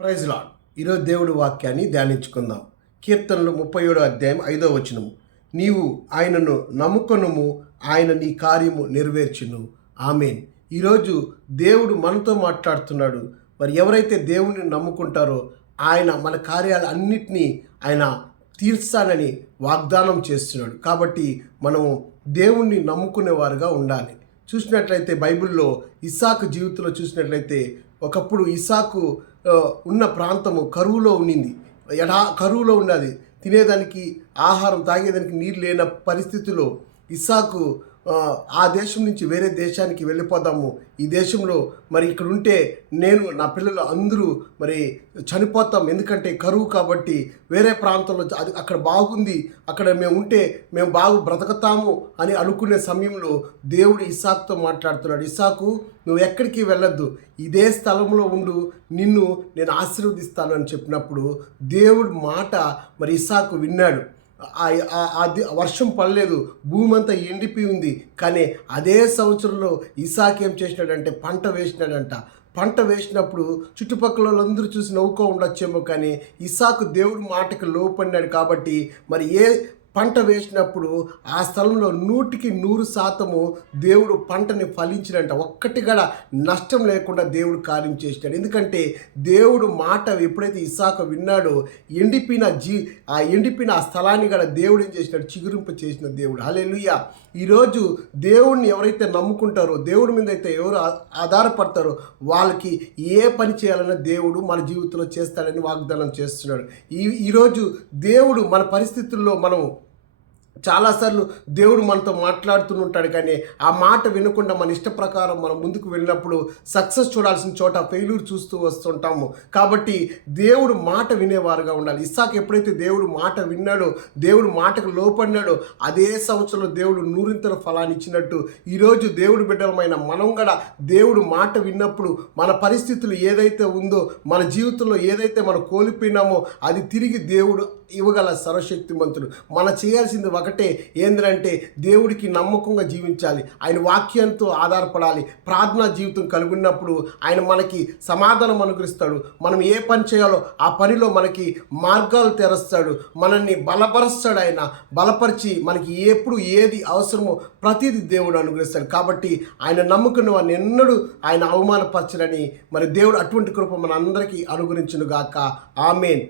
Praise lord. ఈరోజు దేవుడి వాక్యాన్ని ధ్యానించుకుందాం. కీర్తనలు 37 అధ్యాయం 5వ వచనము. నీవు ఆయనను నమ్ముకొనుము, ఆయన నీ కార్యము నెరవేర్చును. ఆమేన్. ఈరోజు దేవుడు మనతో మాట్లాడుతున్నాడు. మరి ఎవరైతే దేవుణ్ణి నమ్ముకుంటారో ఆయన మన కార్యాలు అన్నిటినీ ఆయన తీర్చాలని వాగ్దానం చేస్తున్నాడు. కాబట్టి మనము దేవుణ్ణి నమ్ముకునేవారుగా ఉండాలి. చూసినట్లయితే బైబిల్లో ఇస్సాకు జీవితంలో చూసినట్లయితే ఒకప్పుడు ఇస్సాకు ఉన్న ప్రాంతము కరువులో ఉండింది. కరువులో ఉన్నది. తినేదానికి ఆహారం, తాగేదానికి నీరు లేని పరిస్థితిలో ఇస్సాకు ఆ దేశం నుంచి వేరే దేశానికి వెళ్ళిపోదాము, ఈ దేశంలో మరి ఇక్కడ ఉంటే నేను నా పిల్లలు అందరూ మరి చనిపోతాం, ఎందుకంటే కరువు కాబట్టి వేరే ప్రాంతంలో అది అక్కడ బాగుంది, అక్కడ మేము ఉంటే మేము బాగు బ్రతకతాము అని అనుకునే సమయంలో దేవుడు ఇస్సాకుతో మాట్లాడుతున్నాడు. ఇస్సాకు, నువ్వు ఎక్కడికి వెళ్ళొద్దు, ఇదే స్థలంలో ఉండు, నిన్ను నేను ఆశీర్వదిస్తాను అని చెప్పినప్పుడు దేవుడు మాట మరి ఇస్సాకు విన్నాడు. వర్షం పడలేదు, భూమి అంతా ఎండిపోయి ఉంది. కానీ అదే సంవత్సరంలో ఇస్సాకు ఏం చేసినాడంటే పంట వేసినాడంట. పంట వేసినప్పుడు చుట్టుపక్కల వాళ్ళందరూ చూసి నవ్వుకో ఉండొచ్చేమో, కానీ ఇస్సాకు దేవుడి మాటకు లోపడినాడు. కాబట్టి మరి పంట వేసినప్పుడు ఆ స్థలంలో 100% దేవుడు పంటని ఫలించినంట. ఒక్కటి కూడా నష్టం లేకుండా దేవుడు కార్యం చేసినాడు. ఎందుకంటే దేవుడు మాట ఎప్పుడైతే ఇస్సాకు విన్నాడో ఎండిపోయిన ఆ స్థలాన్ని కూడా దేవుడు ఏం చేసినాడు, చిగురింప చేసిన దేవుడు. హల్లెలూయా. ఈరోజు దేవుడిని ఎవరైతే నమ్ముకుంటారో, దేవుడి మీద అయితే ఎవరు ఆధారపడతారో వాళ్ళకి ఏ పని చేయాలన్నా దేవుడు మన జీవితంలో చేస్తాడని వాగ్దానం చేస్తున్నాడు. ఈరోజు దేవుడు మన పరిస్థితుల్లో మనం చాలాసార్లు దేవుడు మనతో మాట్లాడుతుంటాడు, కానీ ఆ మాట వినకుండా మన ఇష్ట ప్రకారం మనం ముందుకు వెళ్ళినప్పుడు సక్సెస్ చూడాల్సిన చోట ఫెయిల్యూర్ చూస్తూ వస్తుంటాము. కాబట్టి దేవుడు మాట వినేవారుగా ఉండాలి. ఇస్సాకు ఎప్పుడైతే దేవుడు మాట విన్నాడో, దేవుడు మాటకు లోపడినాడో అదే సంవత్సరంలో దేవుడు 100 ఫలాన్ని ఇచ్చినట్టు ఈరోజు దేవుడు బిడ్డలమైన మనం కూడా దేవుడు మాట విన్నప్పుడు మన పరిస్థితులు ఏదైతే ఉందో, మన జీవితంలో ఏదైతే మనం కోల్పోయినామో అది తిరిగి దేవుడు ఇవ్వగల సర్వశక్తిమంతుడు. మనం చేయాల్సింది ఒకటే, ఏంటంటే దేవుడికి నమ్మకంగా జీవించాలి, ఆయన వాక్యంతో ఆధారపడాలి, ప్రార్థనా జీవితం కలిగినప్పుడు ఆయన మనకి సమాధానం అనుగ్రహిస్తాడు. మనం ఏ పని చేయాలో ఆ పనిలో మనకి మార్గాలు తెరుస్తాడు, మనల్ని బలపరుస్తాడు. ఆయన బలపరిచి మనకి ఎప్పుడు ఏది అవసరమో ప్రతిదీ దేవుడు అనుగ్రహిస్తాడు. కాబట్టి ఆయన నమ్ముకున్న వారిని ఎన్నడూ ఆయన అవమానపరచడని మరి దేవుడు అటువంటి కృప మన అందరికీ అనుగ్రహించును గాక. ఆమేన్.